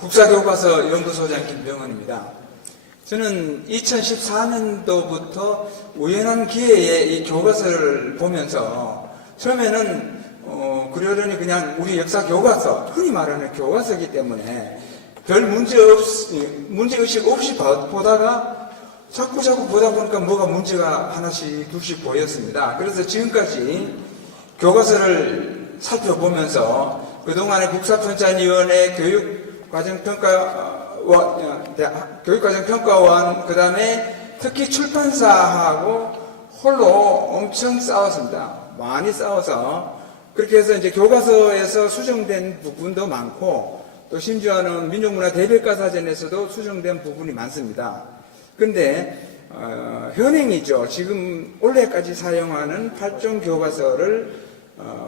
국사교과서 연구소장 김병헌입니다. 저는 2014년도부터 우연한 기회에 이 교과서를 보면서 처음에는 그러려니 그냥 우리 역사 교과서, 흔히 말하는 교과서이기 때문에 별 문제의식 없이 보다가 자꾸 보다 보니까 뭐가 문제가 하나씩 둘씩 보였습니다. 그래서 지금까지 교과서를 살펴보면서 그동안의 국사편찬위원회 교육과정평가원, 그 다음에 특히 출판사하고 홀로 엄청 싸웠습니다. 많이 싸워서 그렇게 해서 이제 교과서에서 수정된 부분도 많고 또 심지어는 민족문화대백과사전에서도 수정된 부분이 많습니다. 그런데 현행이죠. 지금 올해까지 사용하는 8종 교과서를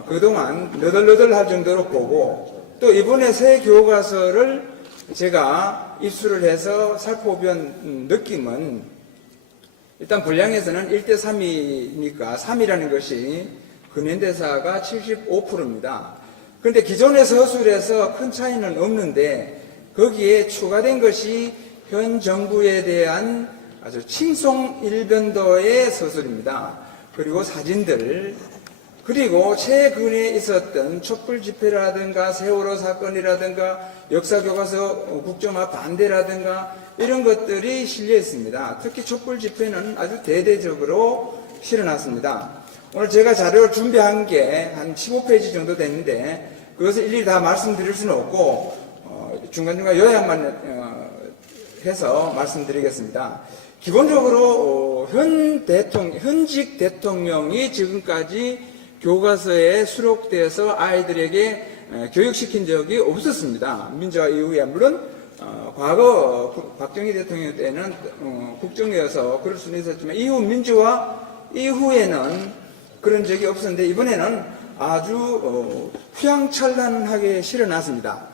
그동안 너덜너덜할 정도로 보고 또 이번에 새 교과서를 제가 입수를 해서 살펴본 느낌은 일단 분량에서는 1대3이니까 3이라는 것이 근현대사가 75%입니다. 그런데 기존의 서술에서 큰 차이는 없는데 거기에 추가된 것이 현 정부에 대한 아주 칭송 일변도의 서술입니다. 그리고 사진들, 그리고 최근에 있었던 촛불 집회라든가 세월호 사건이라든가 역사교과서 국정화 반대라든가 이런 것들이 실려 있습니다. 특히 촛불 집회는 아주 대대적으로 실어놨습니다. 오늘 제가 자료를 준비한 게 한 15페이지 정도 되는데 그것을 일일이 다 말씀드릴 수는 없고 중간중간 요약만 해서 말씀드리겠습니다. 기본적으로 현직 대통령이 지금까지 교과서에 수록돼서 아이들에게 교육시킨 적이 없었습니다. 민주화 이후에 물론 과거 박정희 대통령 때는 국정이어서 그럴 수는 있었지만 이후 민주화 이후에는 그런 적이 없었는데 이번에는 아주 휘황찬란하게 실어놨습니다.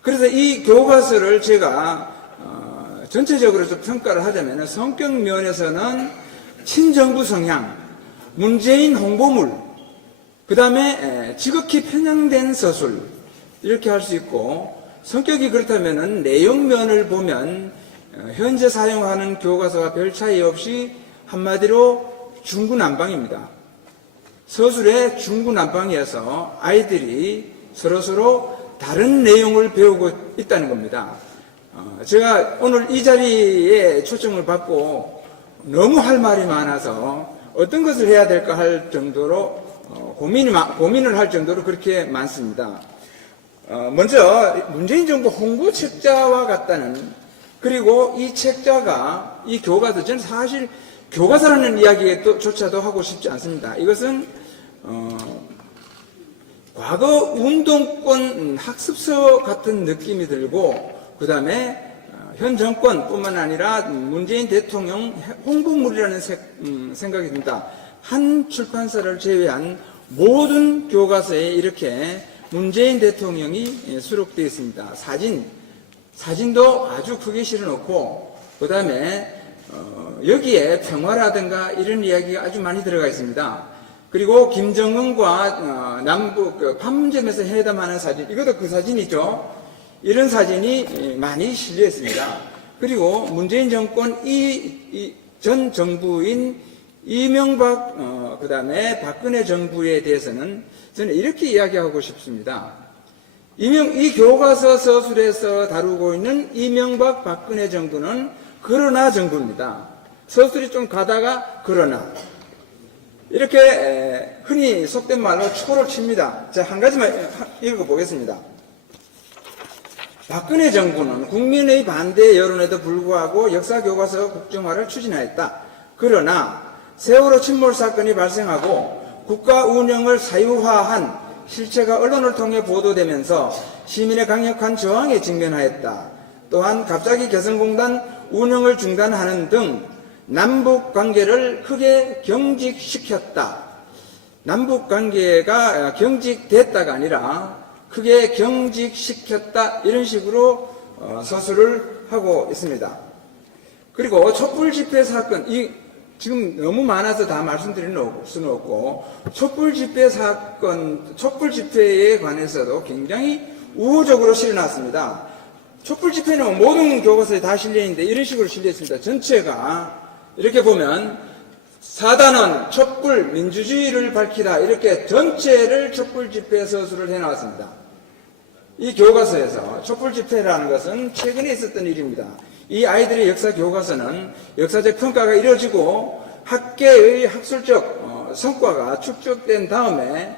그래서 이 교과서를 제가 전체적으로 좀 평가를 하자면 성격 면에서는 친정부 성향, 문재인 홍보물, 그 다음에 지극히 편향된 서술 이렇게 할 수 있고 성격이 그렇다면 내용면을 보면 현재 사용하는 교과서와 별 차이 없이 한마디로 중구난방입니다. 서술의 중구난방이어서 아이들이 서로서로 다른 내용을 배우고 있다는 겁니다. 제가 오늘 이 자리에 초청을 받고 너무 할 말이 많아서 어떤 것을 해야 될까 할 정도로 고민을 할 정도로 그렇게 많습니다. 먼저 문재인 정부 홍보 책자와 같다는, 그리고 이 책자가 이 교과서, 저는 사실 교과서라는 이야기조차도 하고 싶지 않습니다. 이것은 과거 운동권 학습서 같은 느낌이 들고 그 다음에 현 정권뿐만 아니라 문재인 대통령 홍보물이라는 생각이 듭니다. 한 출판사를 제외한 모든 교과서에 이렇게 문재인 대통령이 수록되어 있습니다. 사진도 아주 크게 실어놓고 그 다음에 여기에 평화라든가 이런 이야기가 아주 많이 들어가 있습니다. 그리고 김정은과 남북 판문점에서 회담하는 사진, 이것도 그 사진이죠. 이런 사진이 많이 실려 있습니다. 그리고 문재인 정권 전 정부인 이명박, 그 다음에 박근혜 정부에 대해서는 저는 이렇게 이야기하고 싶습니다. 이 교과서 서술에서 다루고 있는 이명박 박근혜 정부는 그러나 정부입니다. 서술이 좀 가다가 그러나 이렇게 흔히 속된 말로 초를 칩니다. 제가 한 가지만 읽어보겠습니다. 박근혜 정부는 국민의 반대 여론에도 불구하고 역사교과서 국정화를 추진하였다. 그러나 세월호 침몰 사건이 발생하고 국가 운영을 사유화한 실체가 언론을 통해 보도되면서 시민의 강력한 저항에 직면하였다. 또한 갑자기 개성공단 운영을 중단하는 등 남북 관계를 크게 경직시켰다. 남북 관계가 경직됐다가 아니라 크게 경직시켰다. 이런 식으로 서술을 하고 있습니다. 그리고 촛불 집회 사건, 지금 너무 많아서 다 말씀드릴 수는 없고, 촛불 집회 사건, 촛불 집회에 관해서도 굉장히 우호적으로 실어놨습니다. 촛불 집회는 모든 교과서에 다 실려있는데 이런 식으로 실려있습니다. 전체가 이렇게 보면 사단원 촛불 민주주의를 밝히다 이렇게 전체를 촛불 집회 서술을 해놨습니다. 이 교과서에서 촛불 집회라는 것은 최근에 있었던 일입니다. 이 아이들의 역사 교과서는 역사적 평가가 이루어지고 학계의 학술적 성과가 축적된 다음에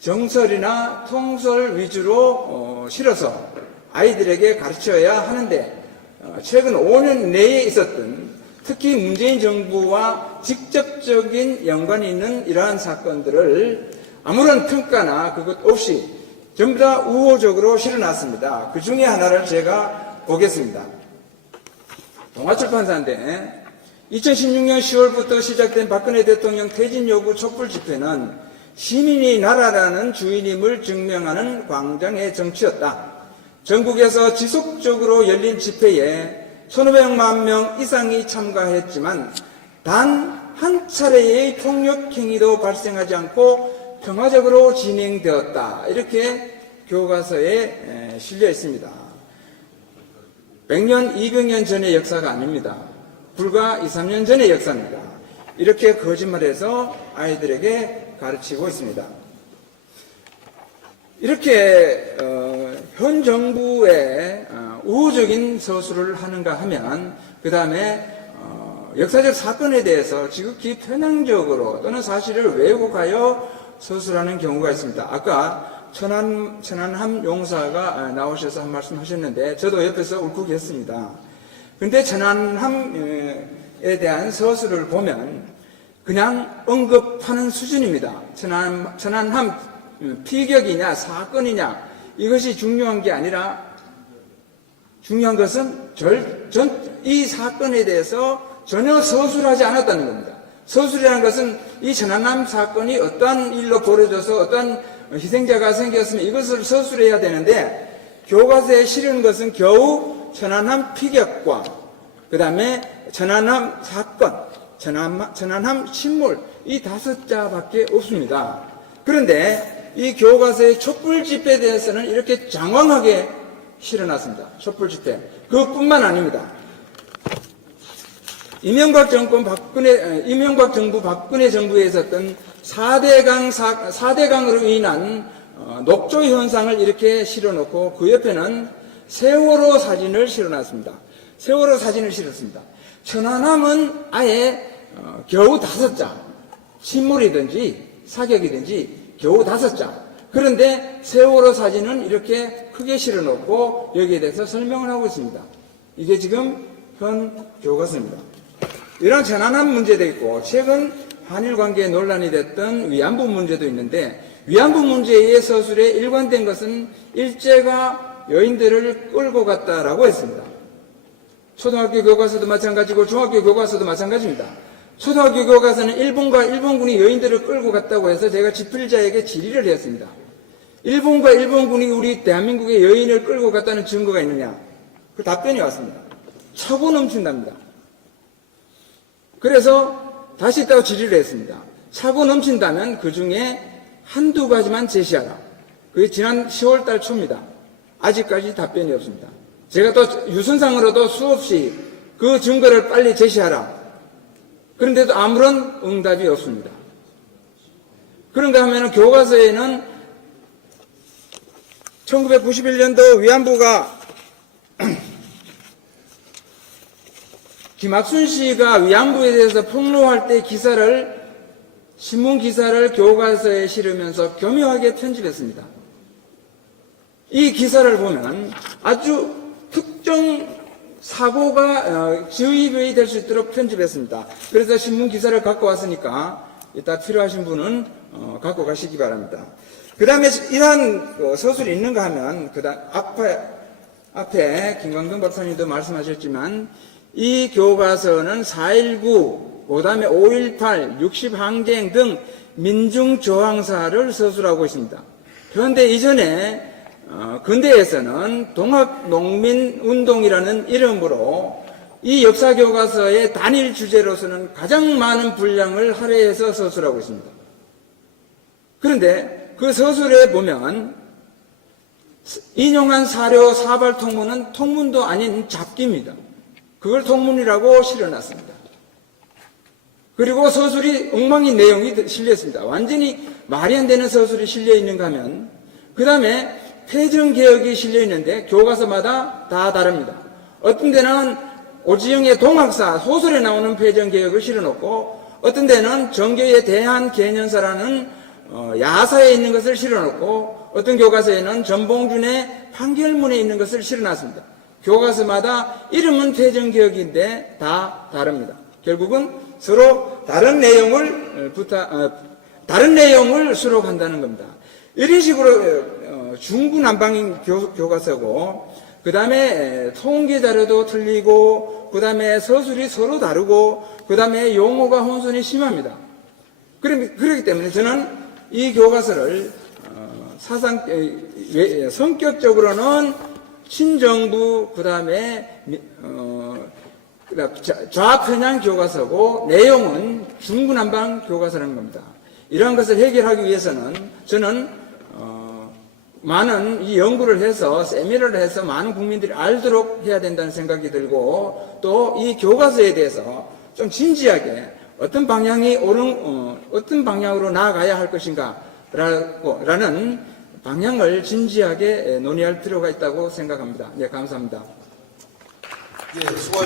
정설이나 통설 위주로 실어서 아이들에게 가르쳐야 하는데 최근 5년 내에 있었던 특히 문재인 정부와 직접적인 연관이 있는 이러한 사건들을 아무런 평가나 그것 없이 전부 다 우호적으로 실어놨습니다. 그 중에 하나를 제가 보겠습니다. 동아출판사인데 2016년 10월부터 시작된 박근혜 대통령 퇴진 요구 촛불 집회는 시민이 나라라는 주인임을 증명하는 광장의 정치였다. 전국에서 지속적으로 열린 집회에 1,500만 명 이상이 참가했지만 단 한 차례의 폭력행위도 발생하지 않고 평화적으로 진행되었다. 이렇게 교과서에 실려 있습니다. 100년, 200년 전의 역사가 아닙니다. 불과 2, 3년 전의 역사입니다. 이렇게 거짓말해서 아이들에게 가르치고 있습니다. 이렇게 현 정부의 우호적인 서술을 하는가 하면 그 다음에 역사적 사건에 대해서 지극히 편향적으로 또는 사실을 왜곡하여 서술하는 경우가 있습니다. 아까 천안함 용사가 나오셔서 한 말씀 하셨는데 저도 옆에서 울컥했습니다. 그런데 천안함에 대한 서술을 보면 그냥 언급하는 수준입니다. 천안함 피격이냐 사건이냐 이것이 중요한 게 아니라 중요한 것은 이 사건에 대해서 전혀 서술하지 않았다는 겁니다. 서술이라는 것은 이 천안함 사건이 어떤 일로 벌어져서 어떤 희생자가 생겼으면 이것을 서술해야 되는데 교과서에 실은 것은 겨우 천안함 피격과 그 다음에 천안함 사건, 천안함 침몰 이 5자밖에 없습니다. 그런데 이 교과서의 촛불 집회에 대해서는 이렇게 장황하게 실어놨습니다. 촛불 집회. 그것뿐만 아닙니다. 이명박 정부 박근혜 정부에 있었던 4대강으로 인한 녹조 현상을 이렇게 실어놓고 그 옆에는 세월호 사진을 실어놨습니다. 세월호 사진을 실었습니다. 천안함은 아예 겨우 5자, 침몰이든지 사격이든지 겨우 5자. 그런데 세월호 사진은 이렇게 크게 실어놓고 여기에 대해서 설명을 하고 있습니다. 이게 지금 현 교과서입니다. 이런 천안함 문제도 있고 최근 한일 관계에 논란이 됐던 위안부 문제도 있는데 위안부 문제의 서술에 일관된 것은 일제가 여인들을 끌고 갔다라고 했습니다. 초등학교 교과서도 마찬가지고 중학교 교과서도 마찬가지입니다. 초등학교 교과서는 일본군이 여인들을 끌고 갔다고 해서 제가 집필자에게 질의를 했습니다. 일본군이 우리 대한민국의 여인을 끌고 갔다는 증거가 있느냐? 그 답변이 왔습니다. 차고 넘친답니다. 그래서 다시 또 질의를 했습니다. 차고 넘친다면 그 중에 한두 가지만 제시하라. 그게 지난 10월 달 초입니다. 아직까지 답변이 없습니다. 제가 또 유선상으로도 수없이 그 증거를 빨리 제시하라. 그런데도 아무런 응답이 없습니다. 그런가 하면 교과서에는 1991년도 위안부가 김학순 씨가 위안부에 대해서 폭로할 때 신문 기사를 교과서에 실으면서 교묘하게 편집했습니다. 이 기사를 보면 아주 특정 사고가 주입이 될 수 있도록 편집했습니다. 그래서 신문 기사를 갖고 왔으니까 이따 필요하신 분은 갖고 가시기 바랍니다. 그 다음에 이러한 서술이 있는가 하면 그 다음 앞에 김광동 박사님도 말씀하셨지만 이 교과서는 4.19, 그 다음에 5.18, 60항쟁 등 민중저항사를 서술하고 있습니다. 그런데 이전에 근대에서는 동학농민운동이라는 이름으로 이 역사교과서의 단일 주제로서는 가장 많은 분량을 할애해서 서술하고 있습니다. 그런데 그 서술에 보면 인용한 사료 사발 통문은 통문도 아닌 잡기입니다. 그걸 통문이라고 실어놨습니다. 그리고 서술이 엉망인 내용이 실려있습니다. 완전히 말이 안 되는 서술이 실려 있는가 하면, 그 다음에 폐정개혁이 실려 있는데 교과서마다 다 다릅니다. 어떤 데는 오지영의 동학사 소설에 나오는 폐정개혁을 실어놓고, 어떤 데는 정교의 대한개년사라는 야사에 있는 것을 실어놓고, 어떤 교과서에는 전봉준의 판결문에 있는 것을 실어놨습니다. 교과서마다 이름은 폐정개혁인데 다 다릅니다. 결국은 서로 다른 내용을 수록한다는 겁니다. 이런 식으로 중구난방인 교과서고, 그 다음에 통계 자료도 틀리고, 그 다음에 서술이 서로 다르고, 그 다음에 용어가 혼선이 심합니다. 그렇기 때문에 저는 이 교과서를 성격적으로는 친정부, 그 다음에 좌편향 교과서고, 내용은 중구난방 교과서라는 겁니다. 이러한 것을 해결하기 위해서는 저는 많은 이 연구를 해서 세미나를 해서 많은 국민들이 알도록 해야 된다는 생각이 들고, 또 이 교과서에 대해서 좀 진지하게 어떤 방향이 어떤 방향으로 나아가야 할 것인가 라는 방향을 진지하게 논의할 필요가 있다고 생각합니다. 네, 감사합니다. 예, 수고하셨습니다.